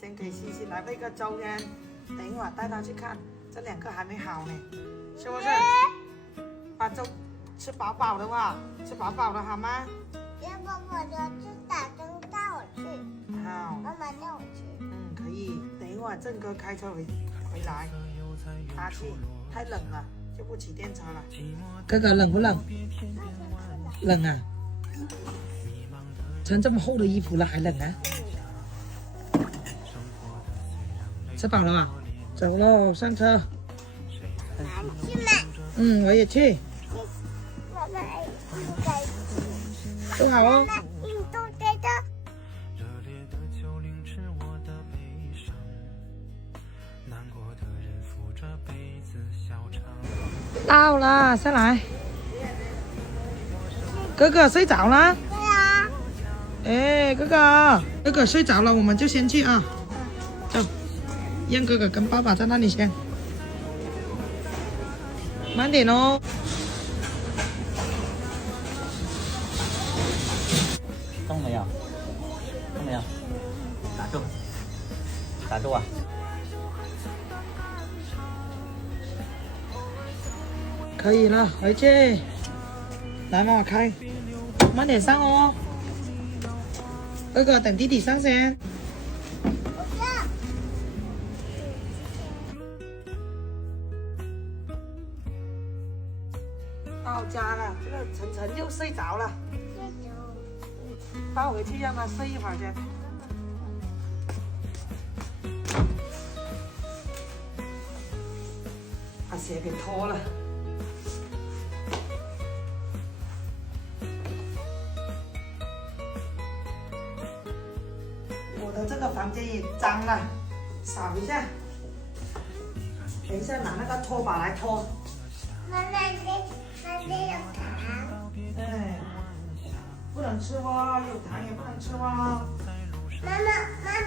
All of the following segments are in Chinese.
先给西西来喂个粥先，等一会儿带她去看，这2个还没好呢，是不是？把粥吃饱饱的哇，吃饱饱的好吗？要不我就去打针带我去。好，妈妈带我去。可以。等一会儿郑哥开车回来，他去，太冷了就不骑电车了。哥哥冷不冷？冷啊！穿这么厚的衣服了还冷啊？吃饱了吗？走喽，上车。去买。我也去。妈妈应该去。坐好哦。妈妈运动在这。到了，下来。哥哥睡着了。对啊。哎，哥哥睡着了，我们就先去啊。走，让哥哥跟爸爸在那里先。慢点哦。动没有？动没有？打住！打住啊！可以了，回去。来嘛，开，慢点上哦。哥哥等弟弟上先。到家了，这个晨晨又睡着了，抱回去让他睡一会儿先。把鞋给脱了。我的这个房间也脏了，扫一下。等一下拿那个拖把来拖。妈妈这有糖。哎，不能吃哦，有糖也不能吃哦。妈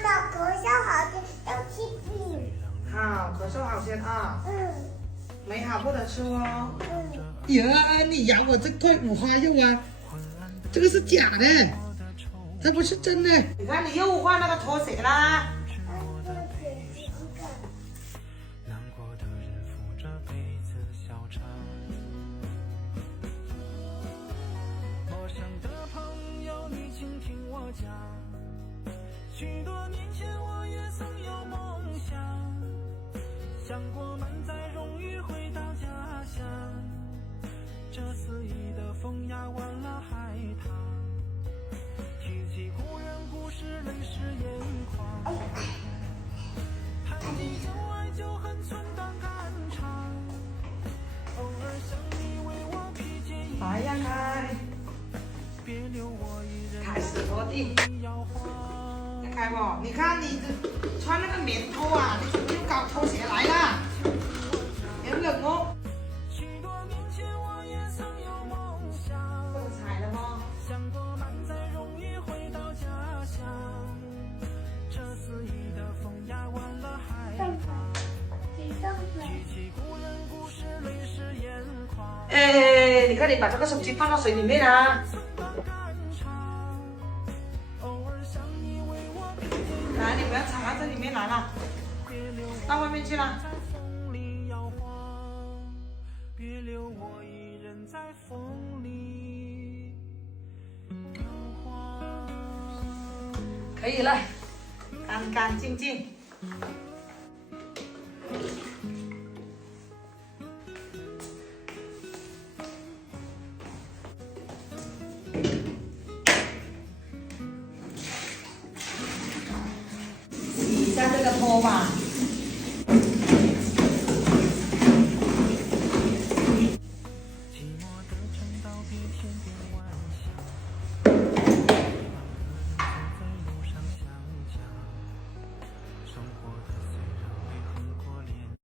妈，咳嗽好些，要去病。好，咳嗽好先啊。没好不能吃哦。嗯。呀，你咬我这块五花肉啊，这个是假的，这不是真的。你看你又换那个拖鞋啦。许多年前我也曾有梦想，想过满载荣誉回到家乡。这肆意的风压完了海棠，提起故人故事泪湿眼眶。谈起旧爱就恨寸断肝肠，偶尔想你为我披肩衣裳。来呀，开，别留我一人开始拖地。摇晃。开不？你看你穿那个棉拖啊，你怎么又搞拖鞋来了？有冷哦。许多年前我也曾有梦想，不能踩了吗？想过满载荣誉回到家乡。这肆意的风压完了海棠，提起故人故事泪湿眼眶。哎，你看你把这个手机放到水里面啊。来，你不要藏在这里面来了，到外面去了。别留我一人在风里摇晃。可以了，干干净净。洗一下这个拖把。